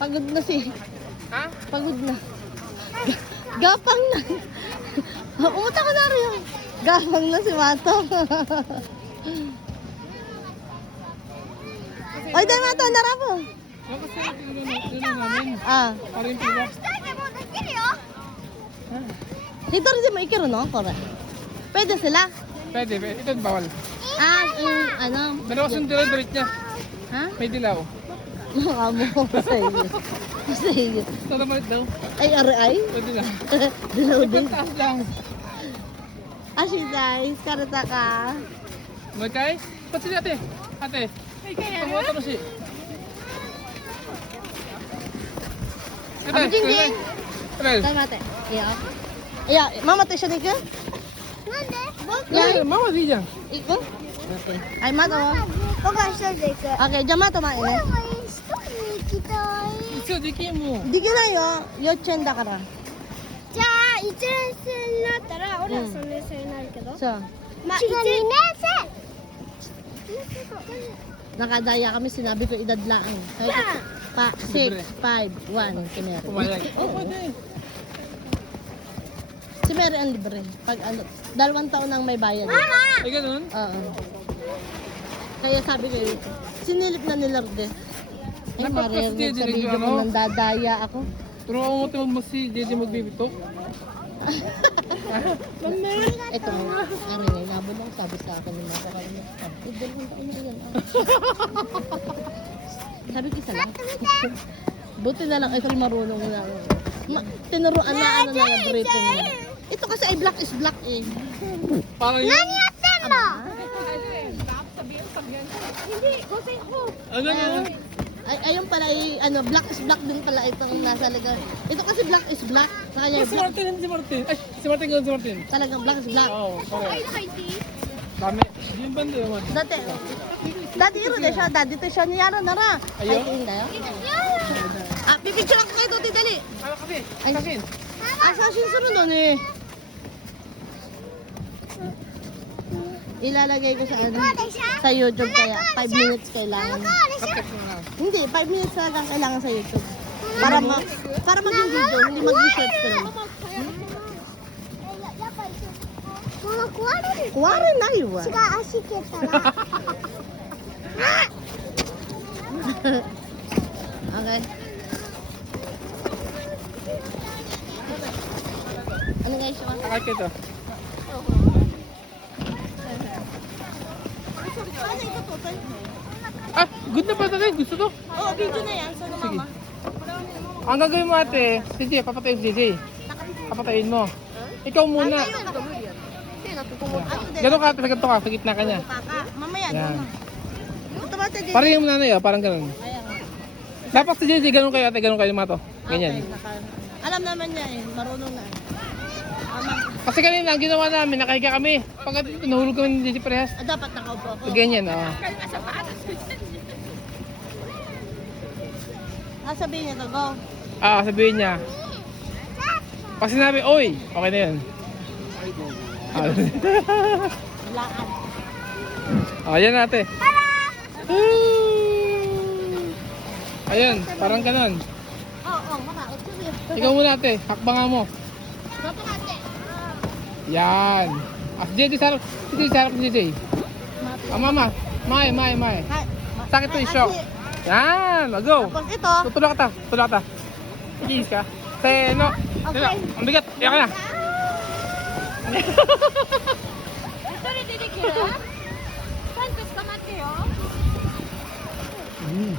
Pagod na si... Ha? Pagod na. Gapang na. Umuta ko na rin. Gapang na si Mato. Oy, dahil Mato, narabo. Kasi tingnan namin. Ah. Para yung pila. Dito rin di maikiro, no? Kore. Pwede sila? Pwede. Ito bawal. Ah, ano? Dalawa sundalo diret niya. Ha? May dilaw. Amo ko sa iyo. Sa iyo. Ito naman daw. Ay, ay. Pwede lang. Dilaw din. Taas lang. Ashi, guys. Karata ka. Magkay? Ba't sila ate? Ate. Ay, kaya. Tumoto na siya. Amo, Jingjing. Rebel. Tama, ate. Iya. Iya, mama tayo siya nito? Yeah. Mama di dyan. Iko? Okay. Ay, Mato. Okay, diyan Mato, main. Ito, di kayo mo. Di na yo. Yo chen da kara. じゃあ1年生になったら俺は3年生になるけど、 So, まあ1年生 nakadaya kami, sinabi ko edad lang. Sabi ko, pa, 6, 5, 1, si Mary. Pumayag. Oh, pwede. Si Mary ang libre. Pag ano, 2 taon nang may bayad. Ay, ganun? Oo. Kaya sabi ko, sinilip na ni Lourdes. Ay, Napakasya, Mary, sa di video ano? mo nang dadaya ako. Turuan mo tumag mo si JJ magbibito. Ito mo, ano nga, inabot lang sabi sa akin ni Mako. Kaya mo, 2 taon na yan. Sabi ko isa lang. Buti na lang, ito rin marunong na. Tinuruan na ano na yung briefing niya. Ito kasi ay black is black eh. Parang yun. 何やってんの Ano yun? Ay, ayun pala ay, ano, black is black din pala itong nasa ligaw. Ito kasi black is black. Sa kanya, Si black, Martin, si Martin. Ay, si Martin ganun si Martin. talagang black is black. Oo, pare. Dami. Di yung banda naman. Dati iro na siya, dati to siya niyara na ra. Ay, Ayaw? tingin kayo? Ah, pipicture ako kayo tuti, dali. Ano kasi? Ay, Sakin. Ah, sa sunod nun eh. Ilalagay ko sa ano, sa YouTube kaya 5 minutes kailangan. Kapit mo na. Hindi, 5 minutes talagang kailangan sa YouTube. Para maging video, hindi mag-research ka lang. もう壊れる Kuwari na yun. 違う足蹴ったら Okay. Ano guys yun? Takal ka ito. Ah, good na ba ito? Gusto to? Oo, video na yan. Sana Sige. mama. Ang gagawin mo ate, si JJ, papatayin si JJ. Papatayin mo. Ikaw muna. Ganun ka ate, sa ganito ka, sa gitna ka niya. Mamaya, Yan. mama. Ito ba ate? Parang yung nanay, parang ganun. Ayan. Dapat si JJ, ganun kayo ate, ganun kayo mato. Ganyan. Okay, alam naman niya eh, marunong na eh. Mama, Kasi kanina, ang ginawa namin, nakahiga kami. Pag nahulog kami ni JJ parehas. dapat nakaupo ako. Ganyan, oo. Sabihin niya to, go. Ah, sabihin niya. Pag sinabi, oy, okay na yun. Ah, Laan. ayan ate. Ayun, parang ganun. Oo, makaot ko yun. Ikaw muna ate, hakbangan mo. Dapat ate. Yan. Ah, si JJ, sarap. Si JJ, sarap ni JJ. Ah, mama. May. Hi. Sakit to yung shock. Yan, go. Tapos ito, Tutulak ka. Igis ka. Seno. Okay. Ang bigat. Iyak ka na. 一人でできるちゃんと捕まってよ Mm.